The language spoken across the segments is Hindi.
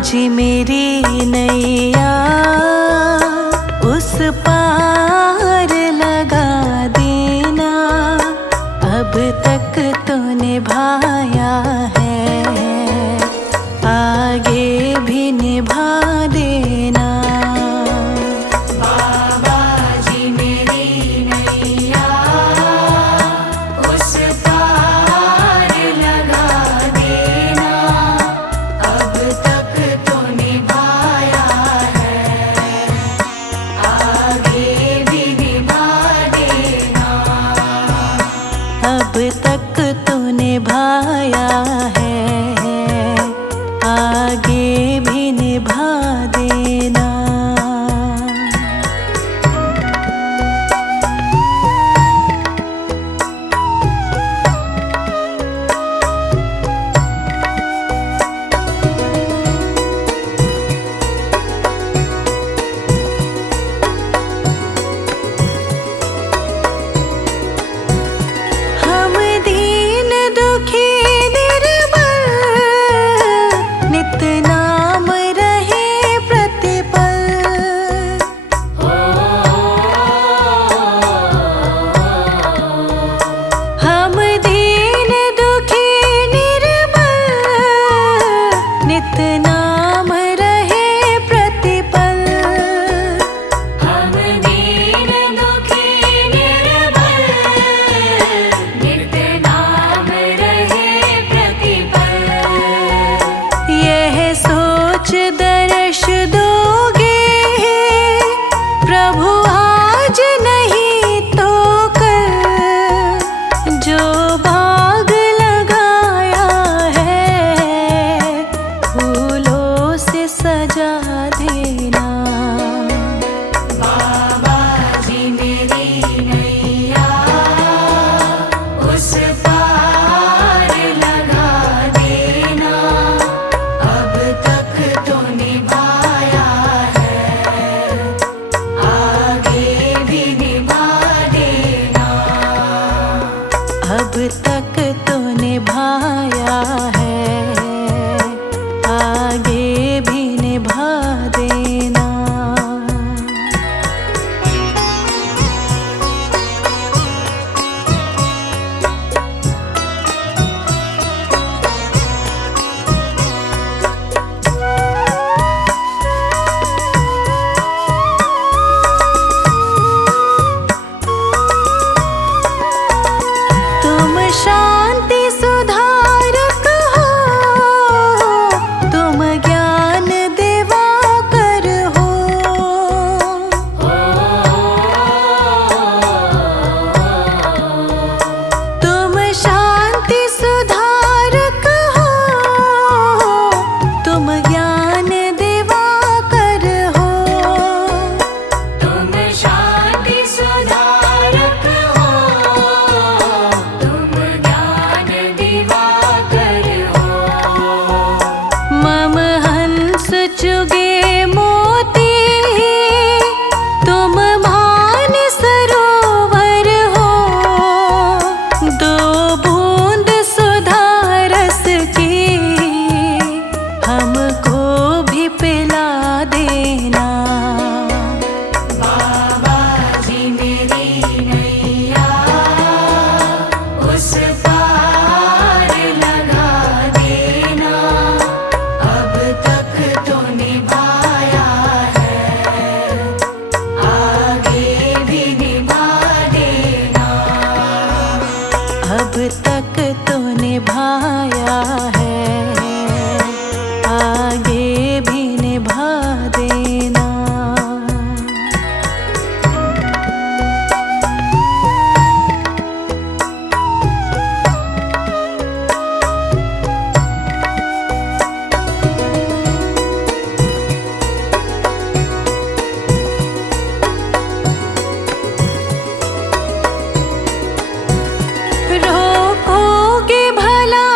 जी मेरी नैया उस पार लगा देना। अब तक तो निभाया है, आगे भी निभा देना। बाबा जी मेरी नैया उस पार लगा देना। अब तक तो निभाया है, आगे भी निभा देना। अब तक तो निभाया है, आगे भी निभा देना। हम दीन दुखी निर्बल, नित नाम रहे प्रतिपल। हम दीन दुखी निर्बल, नित नाम रहे प्रतिपल। हम दीन दुखी निर्बल, नित नाम रहे प्रतिपल। यह सोच दर्श दोगे प्रभु आज नहीं तो कल। जो बाग लगाया है फूलों से सजा देना। बाबा जी मेरी नैया उस पार लगा देना। अब तक तो निभाया है, आगे भी निभा देना। अब तक तो निभाया है, आगे भी निभा देना। तुम शांति सुधारक हो, तुम ज्ञान दिवाकर हो। तुम शांति सुधारक हो, तुम ज्ञान दिवाकर हो। तुम शांति सुधारक हो, तुम ज्ञान दिवाकर हो। मम हंस चुगे मोती, तुम भान सरोवर हो। दो बूंद सुधा रस की हमको भी पिला देना। बाबा जी मेरी नैया उस पार लगा देना। अब तक तो निभाया है, आगे भी निभा देना। अब तक तो निभाया है, आगे भी निभा देना। रोकोगे भला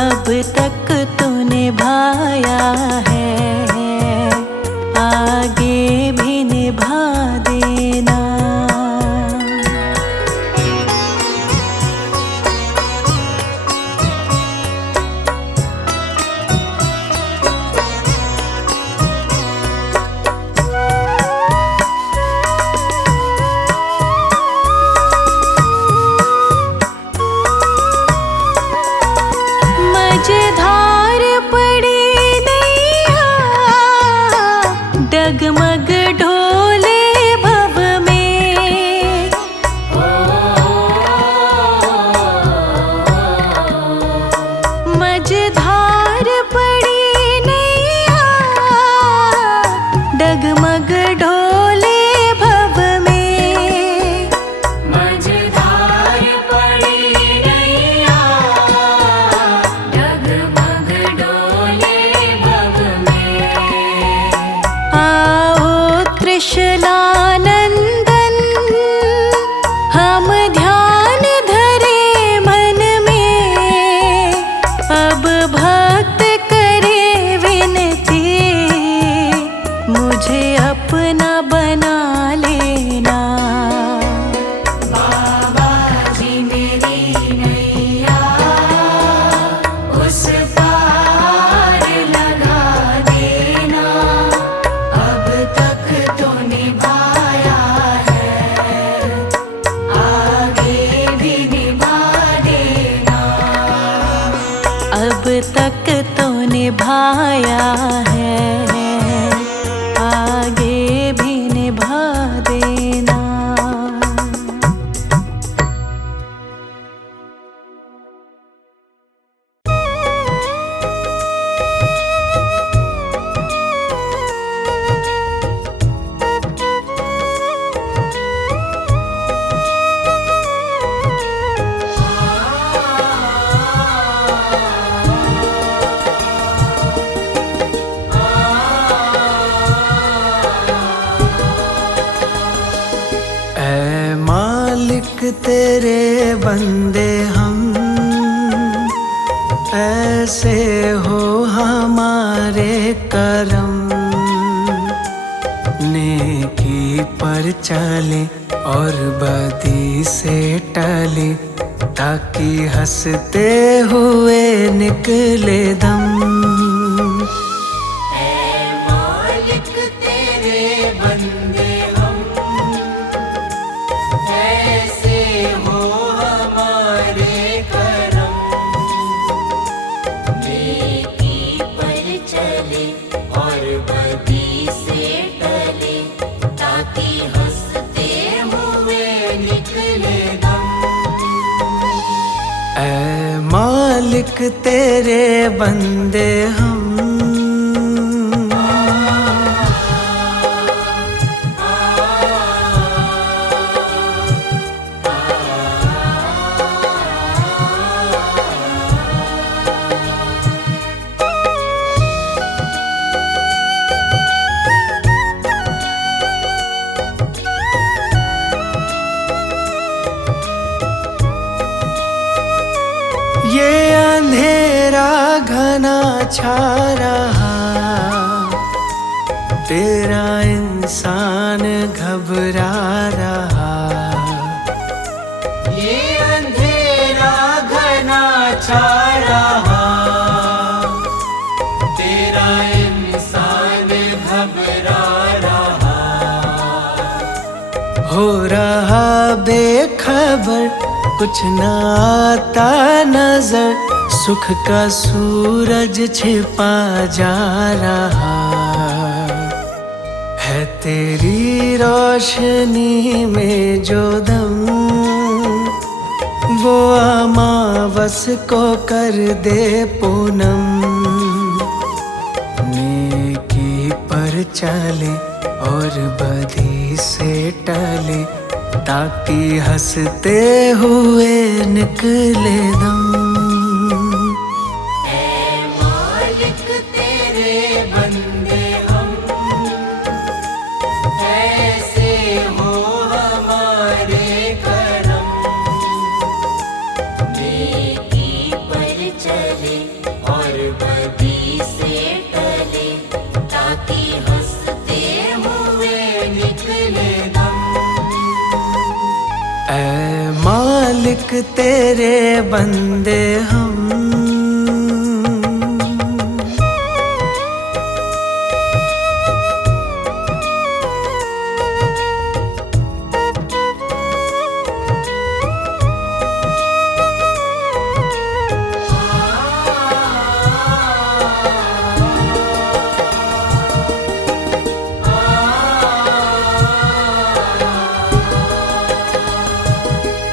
अब तक तूने निभाया है, आगे भी निभा देना। मझधार पड़ी नैया, डगमग ढोले भव में। मझधार पड़ी नैया, डगमग ढोले भव में। मझधार पड़ी नैया, डगमग डोले भव में। आओ त्रिशलानंदन, हम ध्यान धरे मन में। अब भक्त करे विनती, मुझे अपना बना लेना। बाबा जी मेरी नैया उस पार लगा देना। अब तक तो निभाया है, आगे भी निभा देना। अब तक तो निभाया है, आगे भी निभा देना। ऐ मालिक तेरे बंदे हम, ऐसे हो हमारे करम। नेकी पर चले और बदी से टले, ताकि हंसते हुए निकले दम। मालिक तेरे बंदे हम, ऐसे हो हमारे करम। नेकी पर चले और बदी से टले, ताकि हंसते हुए निकले दम। ऐ मालिक तेरे बंदे हम, ये अंधेरा घना छा रहा, तेरा इंसान घबरा रहा। ये अंधेरा घना छा रहा, तेरा इंसान घबरा रहा। हो रहा बेखबर, कुछ न आता नजर, सुख का सूरज छिपा जा रहा है। तेरी रोशनी में जो दम, वो अमावस को कर दे पूनम। नेकी पर चले और बदी से टले, ताकि हंसते हुए निकले दम। मालिक तेरे बंदे हम, ऐसे हो हमारे करम। नेकी पर चले तेरे बंदे हम।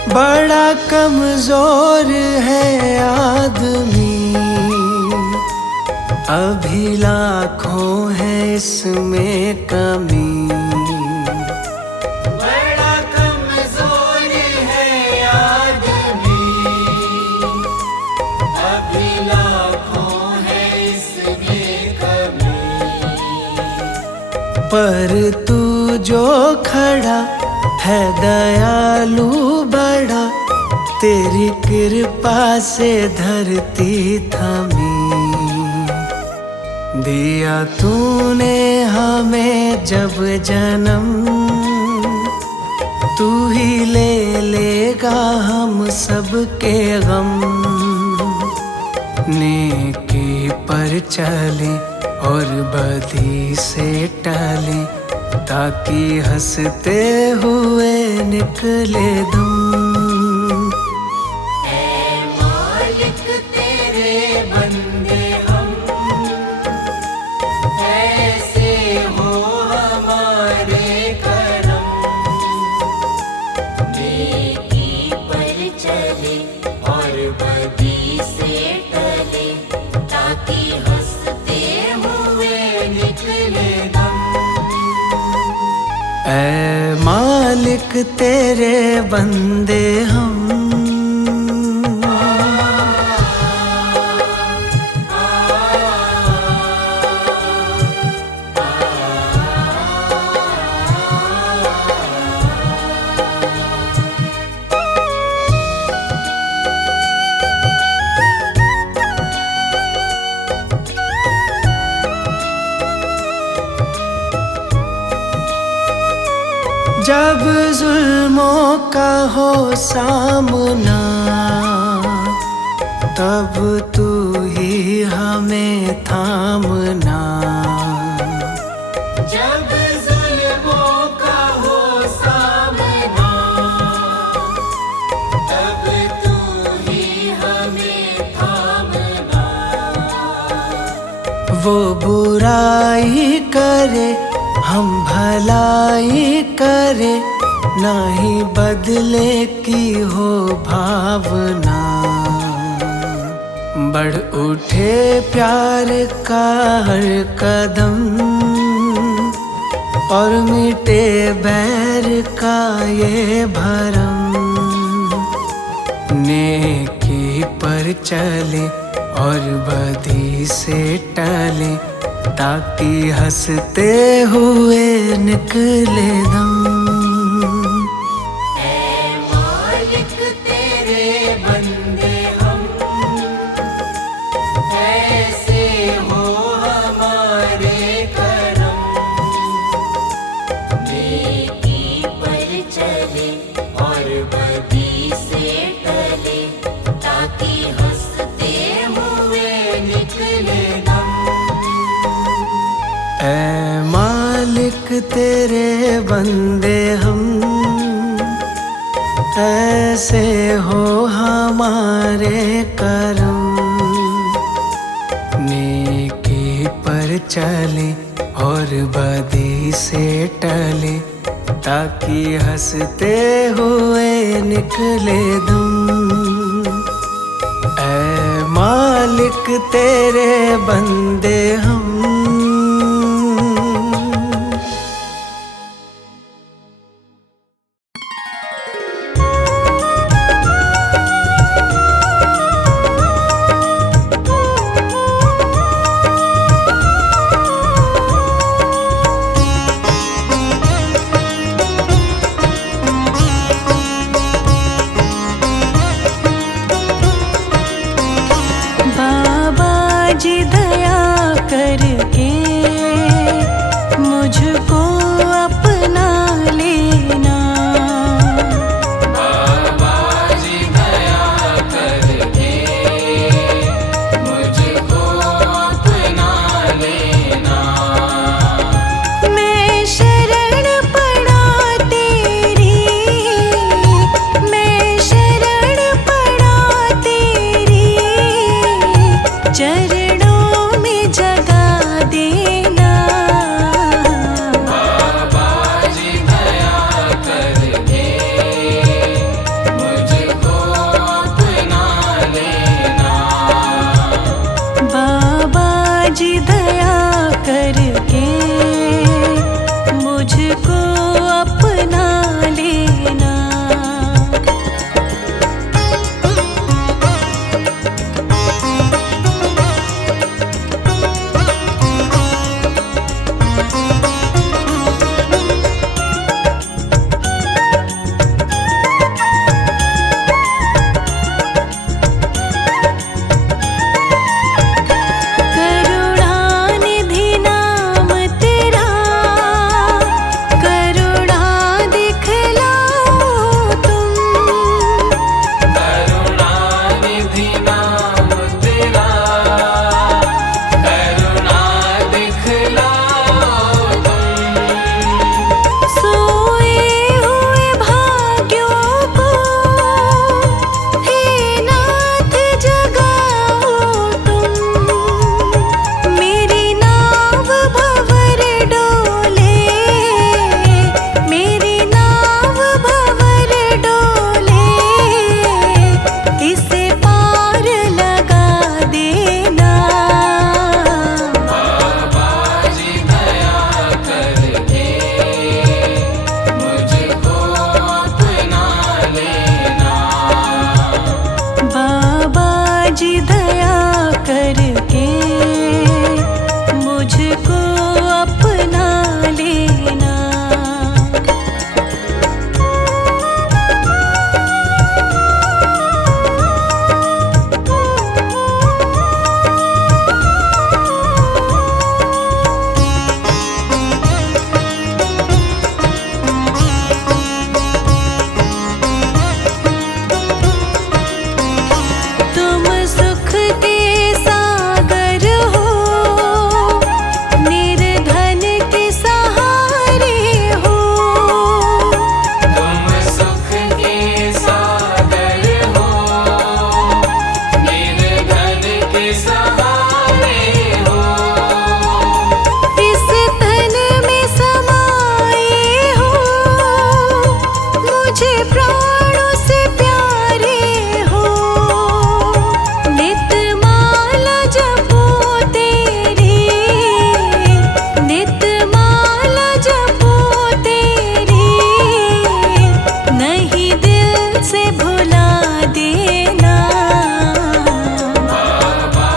बड़ा कमजोर है आदमी, अभी लाखों है इसमें कमी। बड़ा कमजोर है आदमी, अभी लाखों है इसमें कमी। पर तू जो खड़ा है दयालु बड़ा, तेरी कृपा से धरती थमी। दिया तूने हमें जब जन्म, तू ही ले लेगा हम सबके गम। नेकी पर चले और बदी से टले, ताकि हंसते हुए निकले दम। ऐ मालिक तेरे बंदे हम, ऐसे हो हमारे करम। नेकी पर चले और बदी से टले, ताकि हंसते हुए निकले दम। ऐ मालिक तेरे बंदे हम। जब जुल्मों का हो सामना, तब तू ही हमें थामना। जब जुल्मों का हो सामना, तब तू ही हमें थामना। वो बुराई करे हम भलाई करे, नहीं बदले की हो भावना। बढ़ उठे प्यार का हर कदम, और मिटे बैर का ये भरम। नेकी पर चले और बदी से टले, ताकि हंसते हुए निकले दम। ऐ मालिक तेरे बंदे हम, ऐसे हो हमारे करम। नेकी पर चले और बदी से टले, ताकि हंसते हुए निकले दम। ऐ मालिक तेरे बंदे हम, ऐसे हो हमारे करम। नेकी पर चले और बदी से टले, ताकि हंसते हुए निकले दम। ऐ मालिक तेरे बंदे हम। जी दया करके मुझको अपना लेना। बाबा जी दया सहारे हो। इस तन में समाए हो, मुझे प्राणों से प्यारे हो। नित माला जपो तेरी, नित माला जपो तेरी, नहीं दिल से भुला देना। बाबा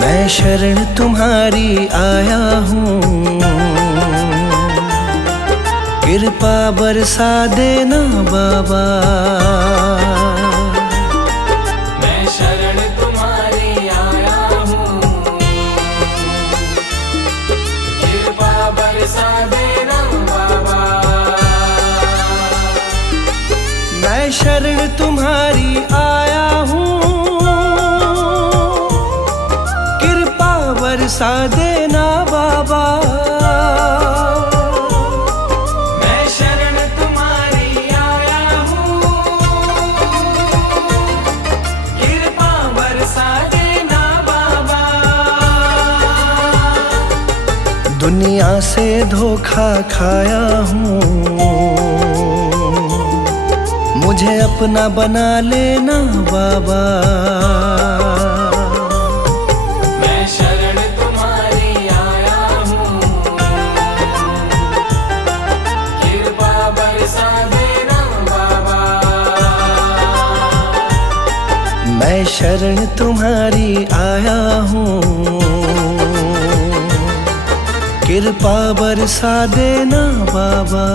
मैं शरण तुम्हारी आया हूँ, कृपा बरसा देना बाबा। मैं शरण तुम्हारी आया हूँ, कृपा बरसा देना बाबा। मैं शरण तुम्हारी आया हूँ, कृपा बरसा देना बाबा। मैं शरण तुम्हारी आया हूँ, कृपा बरसा देना बाबा। दुनिया से धोखा खाया हूँ, मुझे अपना बना लेना बाबा। मैं शरण तुम्हारी आया हूँ, कृपा बरसा देना बाबा। मैं शरण तुम्हारी आया हूँ, कृपा बरसा देना बाबा।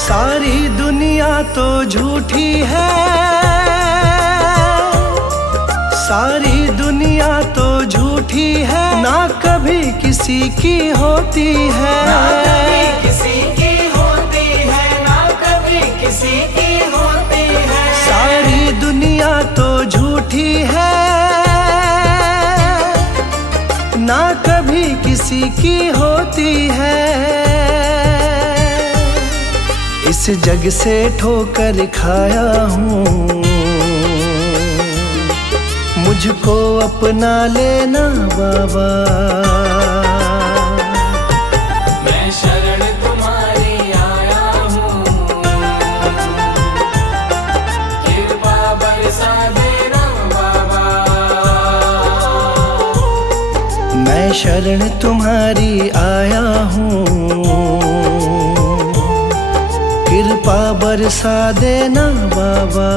सारी दुनिया तो झूठी है, सारी दुनिया तो झूठी है, ना कभी किसी की होती है। ना कभी किसी की होती है, ना कभी किसी की होती है। सारी दुनिया तो झूठी है, ना कभी किसी की होती है। इस जग से ठोकर खाया हूँ, मुझको अपना लेना बाबा। मैं शरण तुम्हारी आया हूँ, कृपा बरसा देना बाबा। मैं शरण तुम्हारी आया हूँ, कृपा बरसा देना बाबा।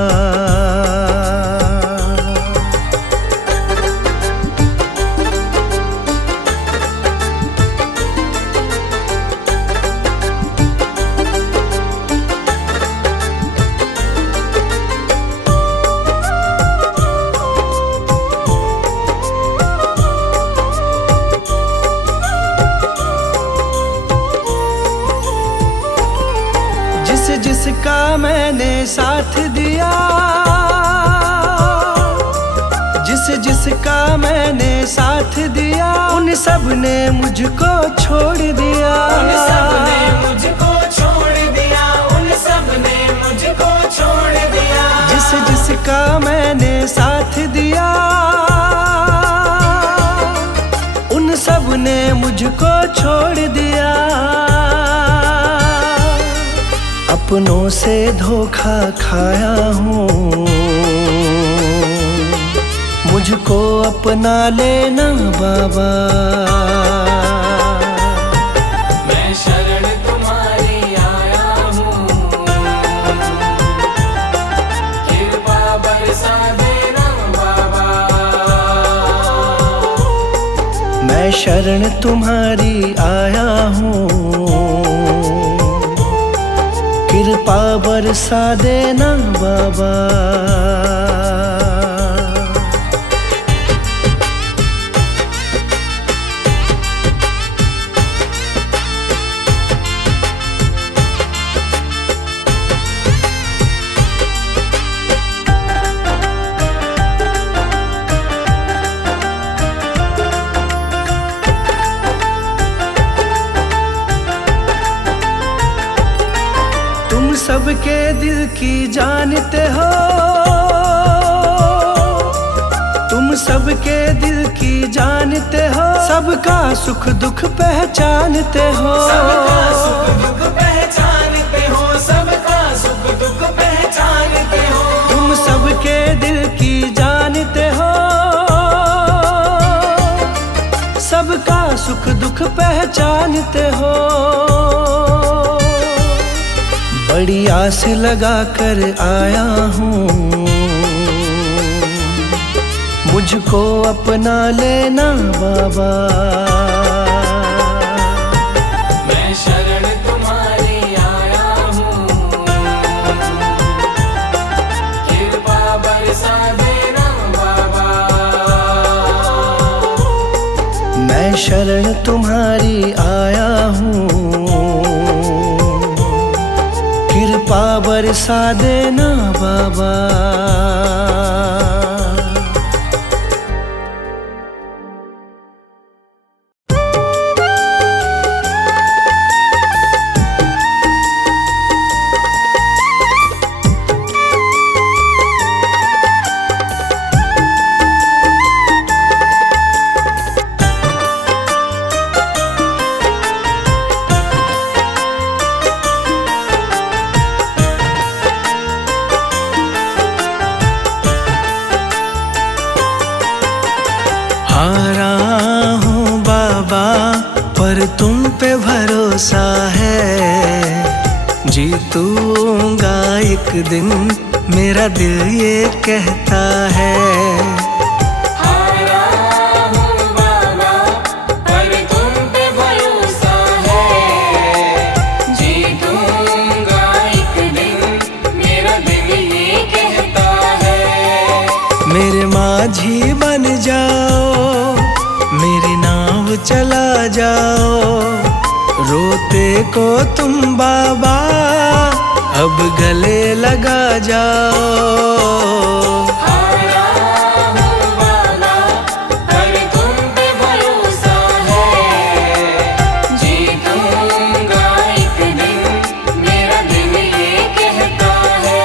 जिसका मैंने साथ दिया, जिसका मैंने साथ दिया, उन सब ने मुझको छोड़ दिया। उन सब ने मुझको छोड़ दिया, उन सब ने मुझको छोड़ दिया। जिसका मैंने साथ दिया, उन सब ने मुझको छोड़ दिया। अपनों से धोखा खाया हूँ, मुझको अपना लेना बाबा। मैं शरण तुम्हारी आया हूँ, कृपा बरसा देना बाबा। मैं शरण तुम्हारी आया हूँ, कृपा बरसा देना बाबा। तुम सबके दिल की जानते हो, तुम सबके दिल की जानते हो, सब सबका सुख दुख पहचानते हो, सबका सुख दुख पहचानते हो, सबका सुख दुख पहचानते हो। तुम सबके दिल की जानते हो, सबका सुख दुख पहचानते हो। बड़ी आस लगा कर आया हूँ, मुझको अपना लेना बाबा। मैं शरण तुम्हारी आया हूँ, कृपा बरसा देना बाबा। मैं शरण तुम्हारी आया हूँ, कृपा बरसा देना बाबा। हारा हूँ बाबा पर तुम पे भरोसा है, जीतूंगा एक दिन मेरा दिल ये कहता है। हारा हूँ बाबा पर तुम पे भरोसा है, जीतूंगा एक दिन मेरा दिल ये कहता है। मेरे माझी बन जाओ, मेरी नाव चला जाओ, रोते को तुम बाबा अब गले लगा जाओ। हारा हूँ बाबा पर तुम पे भरोसा है, जीतूंगा एक दिन मेरा दिल ये कहता है।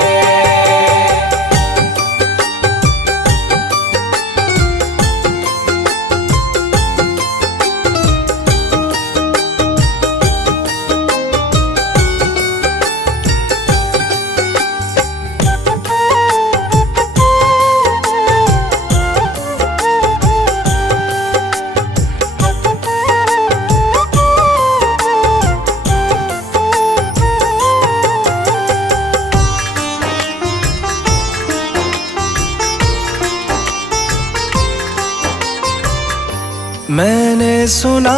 मैंने सुना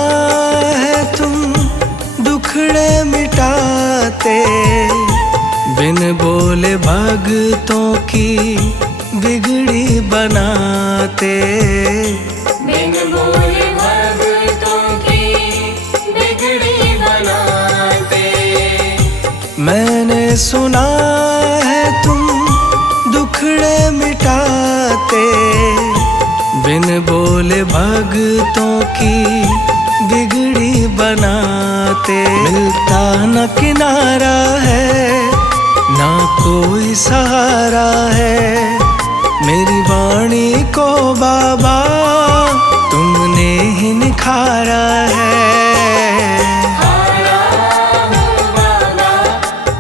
है तुम दुखड़े मिटाते, बिन बोले भगतों की बिगड़ी बनाते। बिन बोले भगतों की बिगड़ी बनाते। मैंने सुना है तुम दुखड़े मिटाते, बिन बोले भगतों की बिगड़ी बनाते। मिलता न किनारा है, ना कोई सहारा है, मेरी वाणी को बाबा तुमने ही निखारा है। हारा हूँ बाबा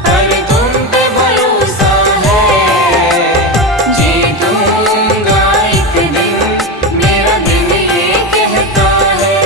पर तुम पे भरोसा है, जीतूंगा एक दिन मेरा दिल ये कहता है।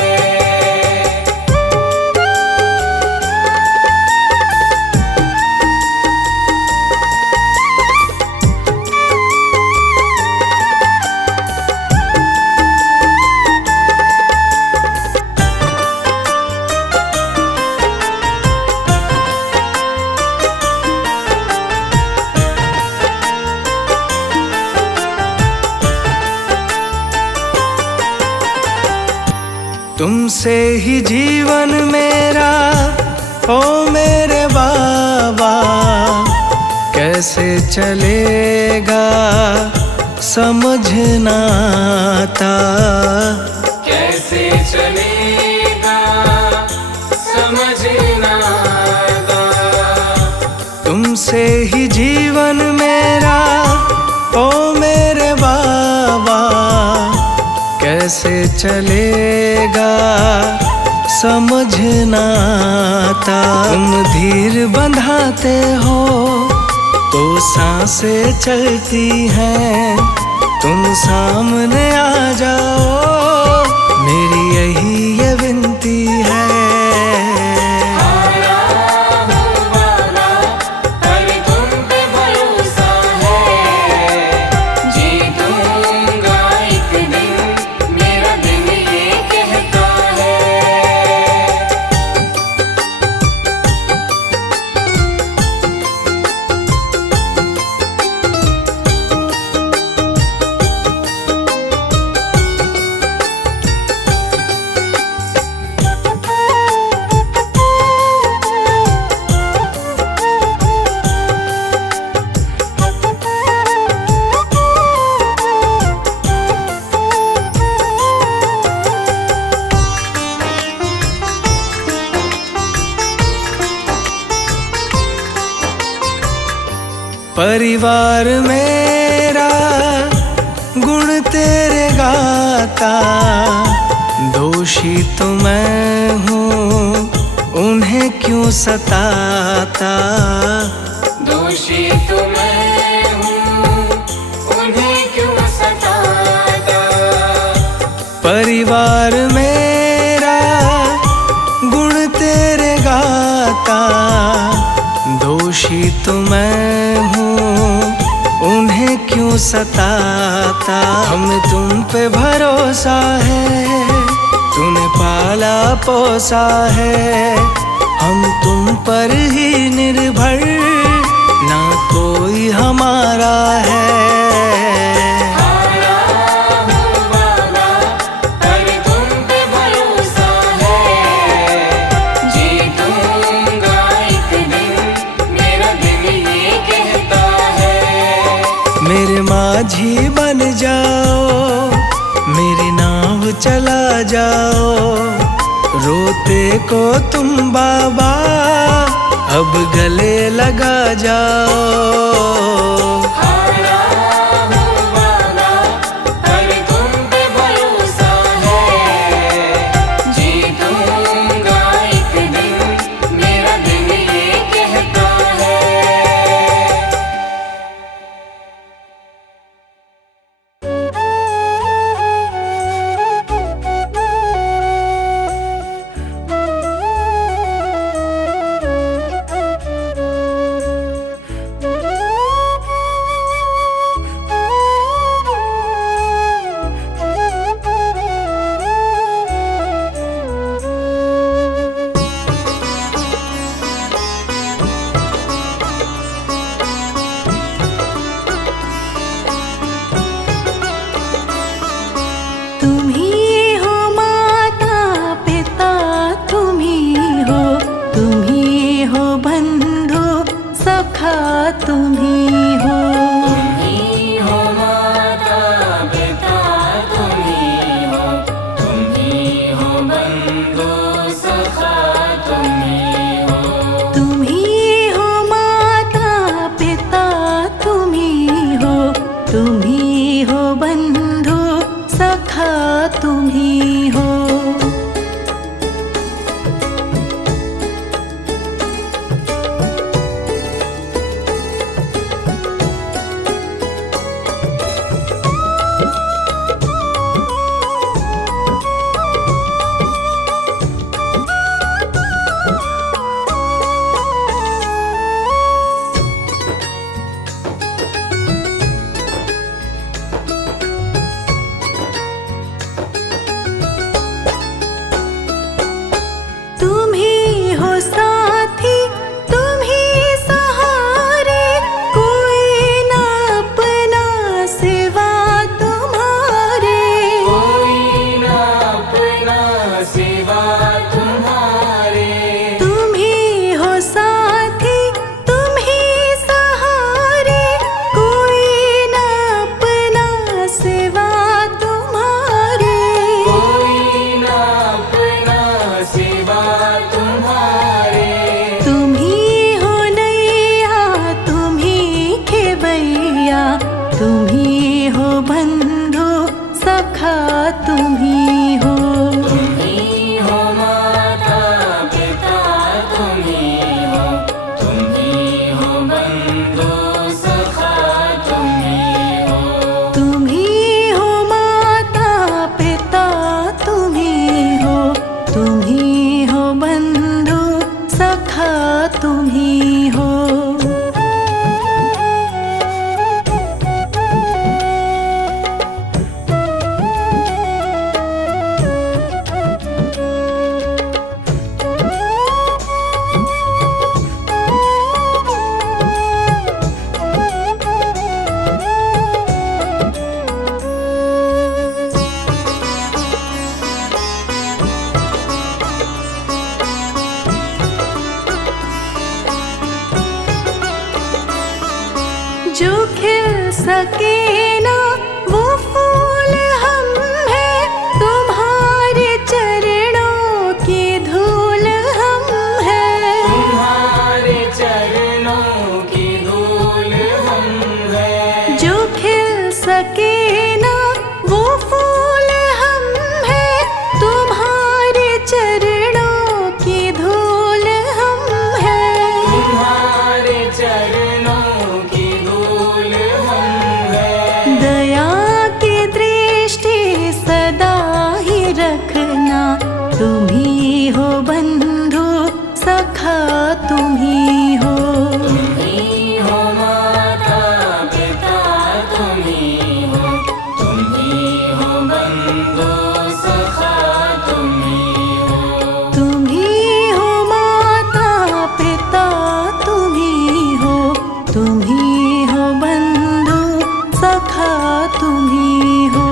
तुमसे ही जीवन मेरा ओ मेरे बाबा, कैसे चलेगा समझ ना आता। कैसे चलेगा समझ ना आता। तुमसे ही जीवन मेरा ओ मेरे बाबा, कैसे चलेगा समझ ना आता। तुम धीर बंधाते हो तो सांसें चलती हैं। तुम सामने आ जाओ मेरी यही ये विनती है। परिवार मेरा गुण तेरे गाता। दोषी तो मैं हूँ उन्हें क्यों सताता। दोषी तो मैं हूँ उन्हें क्यों सताता। परिवार मेरा गुण तेरे गाता। दोषी तो मैं हूँ उन्हें क्यों सताता। हमें तुम पे भरोसा है, तूने पाला पोसा है। हम तुम पर ही निर्भर, ना कोई हमारा है। मेरे माझी बन जाओ, मेरी नाव चला जाओ। रोते को तुम बाबा अब गले लगा जाओ। सके ना वो फूल हम हैं, तुम्हारे चरणों की धूल हम हैं। तुम्हारे चरणों की धूल हम हैं। जो खिल सके ना वो फूल हम हैं, तुम्हारे चरणों की धूल हम हैं। तुम्हारे चरणों की धूल हम हैं। दया की दृष्टि सदा ही रखना, तुम ही हो बंधु सखा, तुम ही हो। तुम ही हो माता पिता, तुम ही हो। तुम ही हो बंधु सखा, तुम ही हो। तुम ही हो माता पिता, तुम ही हो। तुम ही हो बंधु सखा, तुम ही हो।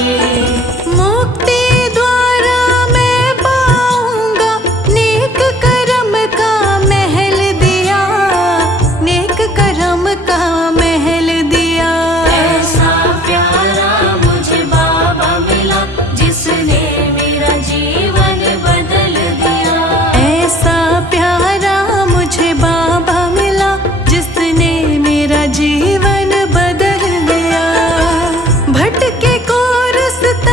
मुक्ति द्वारा मैं पाऊंगा, नेक कर्म का महल दिया, नेक कर्म का महल दिया। ऐसा प्यारा मुझे बाबा मिला जिसने मेरा जीवन बदल दिया। ऐसा प्यारा मुझे बाबा मिला जिसने मेरा जीवन बदल गया। भटके को रास्ता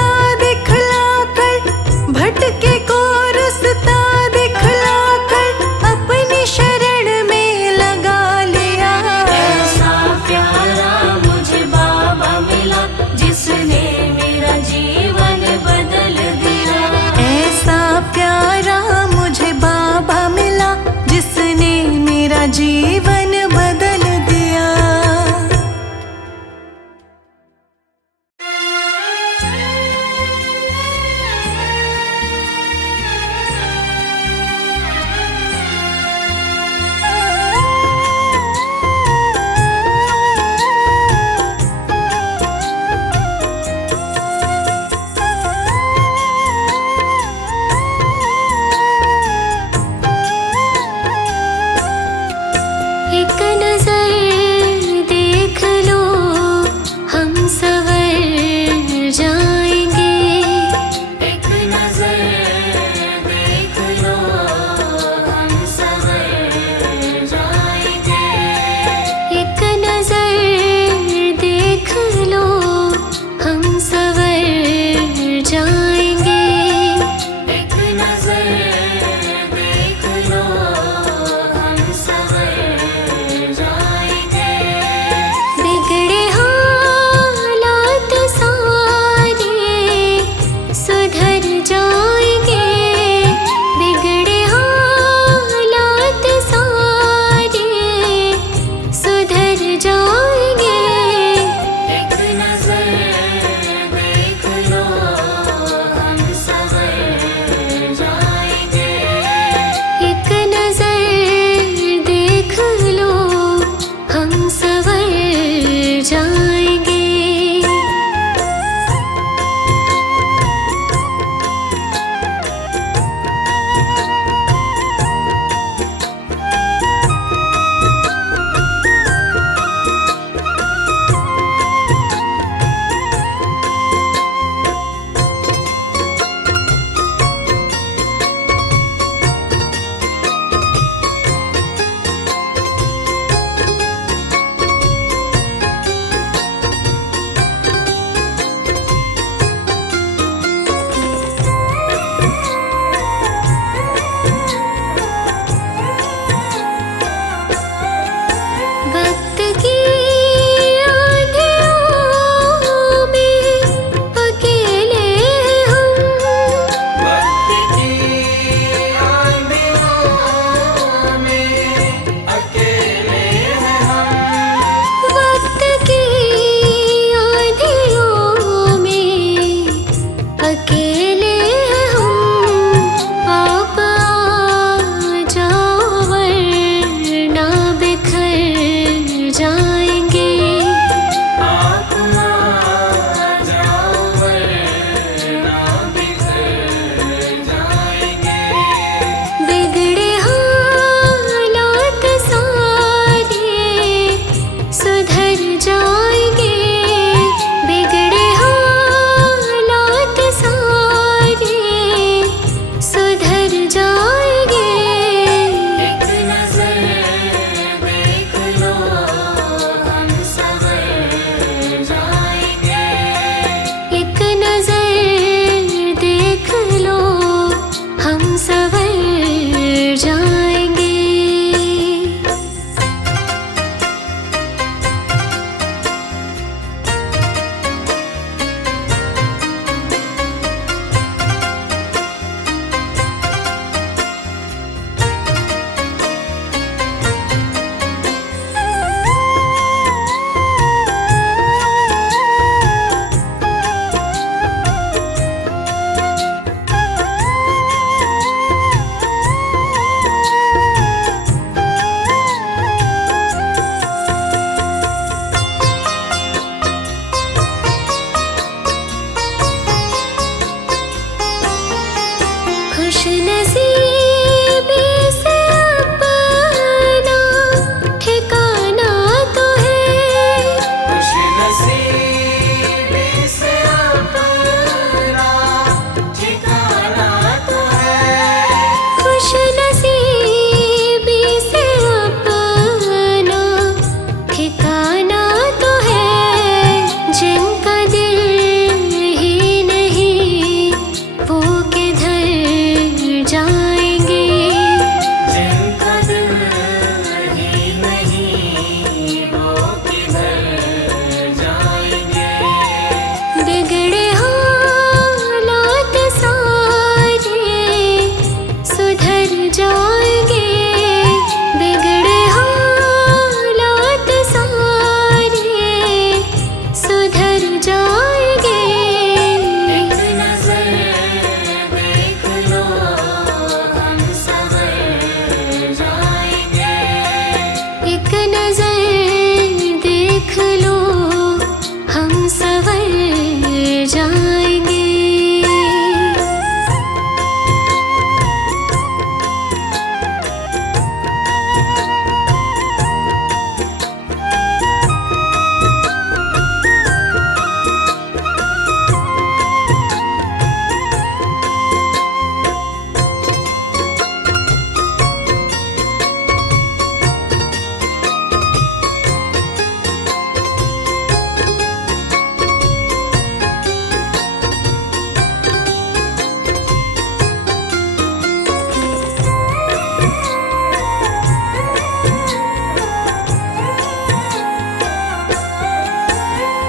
जाएंगे।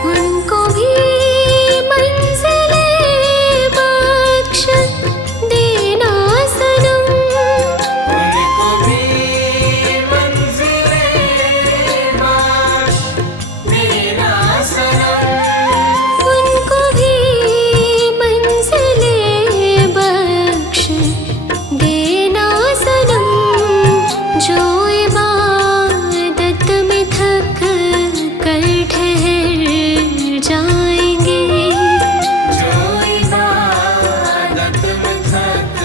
उनको भी मंजिलें बख्श देना सनम, उनको भी मंजिलें बख्श देना सनम, उनको भी मंजिलें बख्श देना सनम, जो इबादत में थक कर ठहर जाएंगे। जो इबादत में थक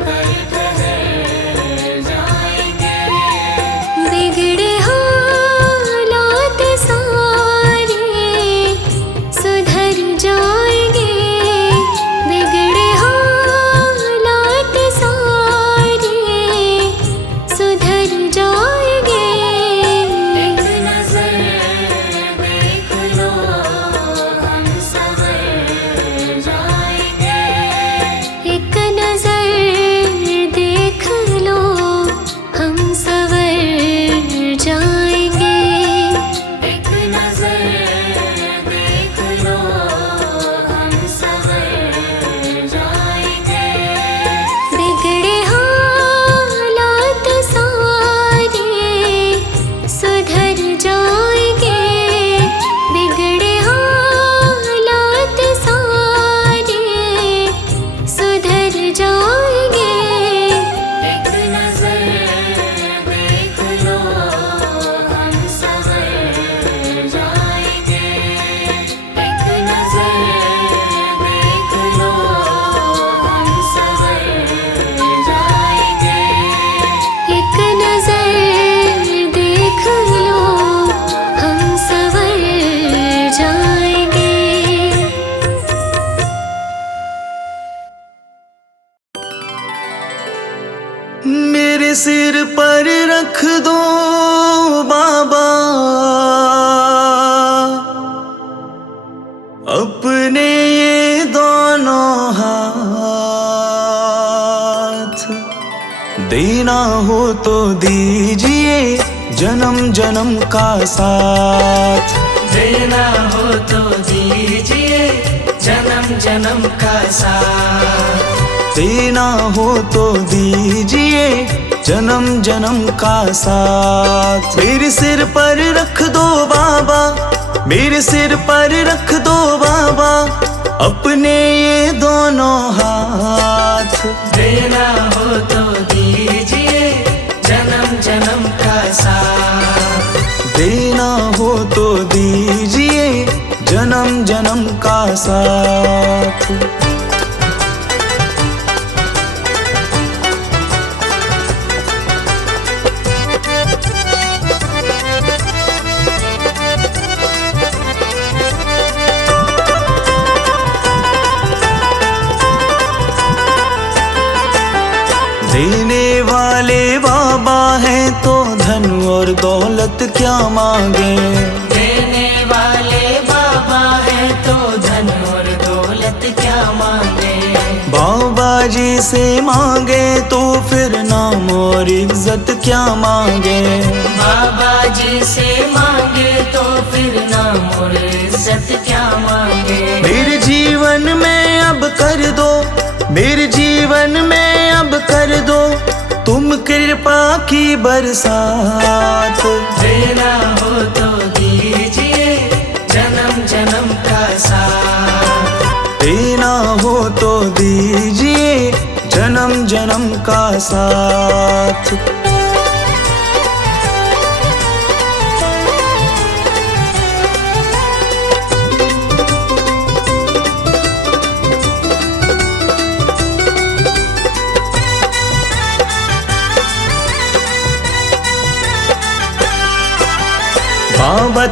कर ठहर जाएंगे। बिगड़े हालात सारे सुधर जाएंगे। बिगड़े हालात सारे सुधर जाएंगे। एक नजर देख लो हम संवर जाएंगे। एक नजर देख लो हम संवर जाएंगे। एक नजर देख लो हम संवर जाएंगे। बिगड़े हालात सारे सुधर जाएंगे। बिगड़े हालात सारे सुधर जाएंगे। एक नजर देख लो हम संवर जाएंगे। एक नजर देख लो हम संवर जाएंगे। एक नजर देख लो हम संवर जाएंगे। मेरे सिर पर रख दो बाबा अपने ये दोनों हाथ। देना हो तो दीजिए जन्म जन्म का साथ। देना हो तो दीजिए जन्म जन्म का साथ। देना हो तो दीजिए जन्म जन्म का साथ। मेरे सिर पर रख दो बाबा, मेरे सिर पर रख दो बाबा अपने ये दोनों हाथ। देना हो तो दीजिए जन्म जन्म का साथ। देना हो तो दीजिए जन्म जन्म का साथ। देने वाले बाबा हैं तो धन और दौलत क्या मांगे। देने वाले बाबा है तो धन और दौलत क्या मांगे। बाबा जी से मांगे तो फिर नाम और इज्जत क्या मांगे। बाबा जी से मांगे तो फिर नाम और इज्जत क्या मांगे। मेरे जीवन में अब कर दो, मेरे जीवन में अब कर दो तुम कृपा की बरसात। देना हो तो दीजिए जन्म जन्म का साथ। देना हो तो दीजिए जन्म जन्म का साथ।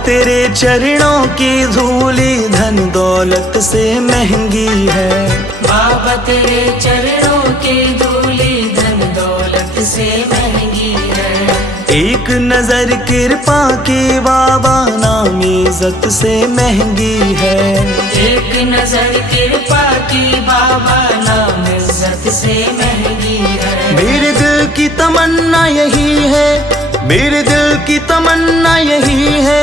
तेरे चरणों की धूली धन दौलत से महंगी है। बाबा तेरे चरणों की धूली धन दौलत से महंगी है। एक नजर कृपा की बाबा नाम इज्जत से महंगी है। एक नजर कृपा की बाबा नाम इज्जत से महंगी है। मेरे दिल की तमन्ना यही है, मेरे दिल की तमन्ना यही है,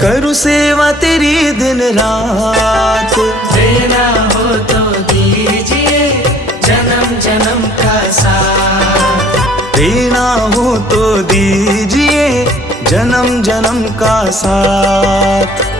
करूँ सेवा तेरी दिन रात। देना हो तो दीजिए जन्म जन्म का साथ। देना हो तो दीजिए जन्म जन्म का साथ।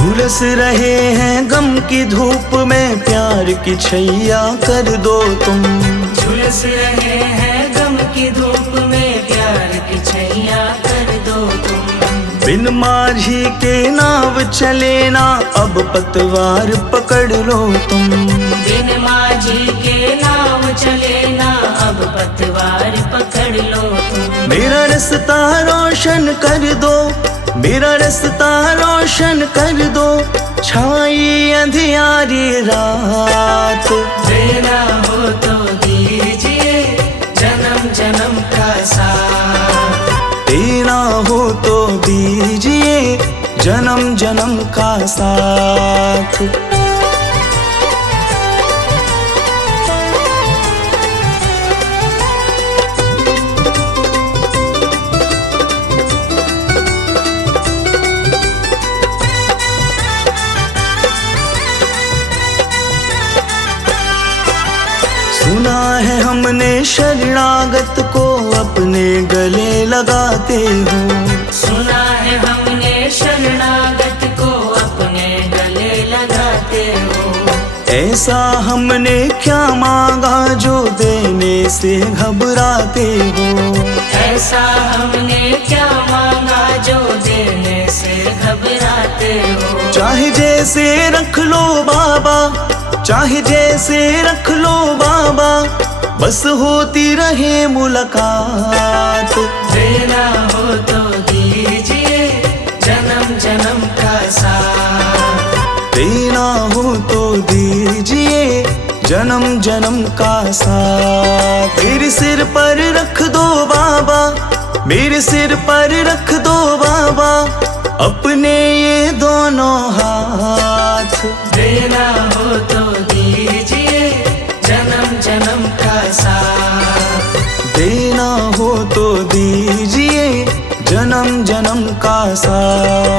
झुलस रहे हैं गम की धूप में, प्यार की छैया कर दो तुम। झुलस रहे हैं गम की धूप में, प्यार की छैया कर दो तुम। बिन माझी के नाव चले ना, अब पतवार पकड़ लो तुम। बिन माझी के नाव चले ना, अब पतवार पकड़ लो तुम। मेरा रास्ता रोशन कर दो, मेरा रास्ता रोशन कर दो, छाई अंधियारी रात। देना हो तो दीजिए जन्म जन्म का साथ। देना हो तो दीजिए जन्म जन्म का साथ। सुना है हमने शरणागत को अपने गले लगाते हो। सुना है हमने शरणागत को अपने गले लगाते हो। ऐसा हमने क्या मांगा जो देने से घबराते हो। ऐसा हमने क्या मांगा जो देने से घबराते हो। चाहे जैसे रख लो बाबा, चाहे जैसे रख लो बाबा, बस होती रहे मुलाकात। देना हो तो दीजिए जन्म जन्म का साथ। देना हो तो दीजिए जन्म जन्म का साथ। मेरे सिर पर रख दो बाबा, मेरे सिर पर रख दो बाबा, अपने ये दोनों हाथ। देना हो तो दीजिए जन्म जन्म का साथ। देना हो तो दीजिए जन्म जन्म का साथ।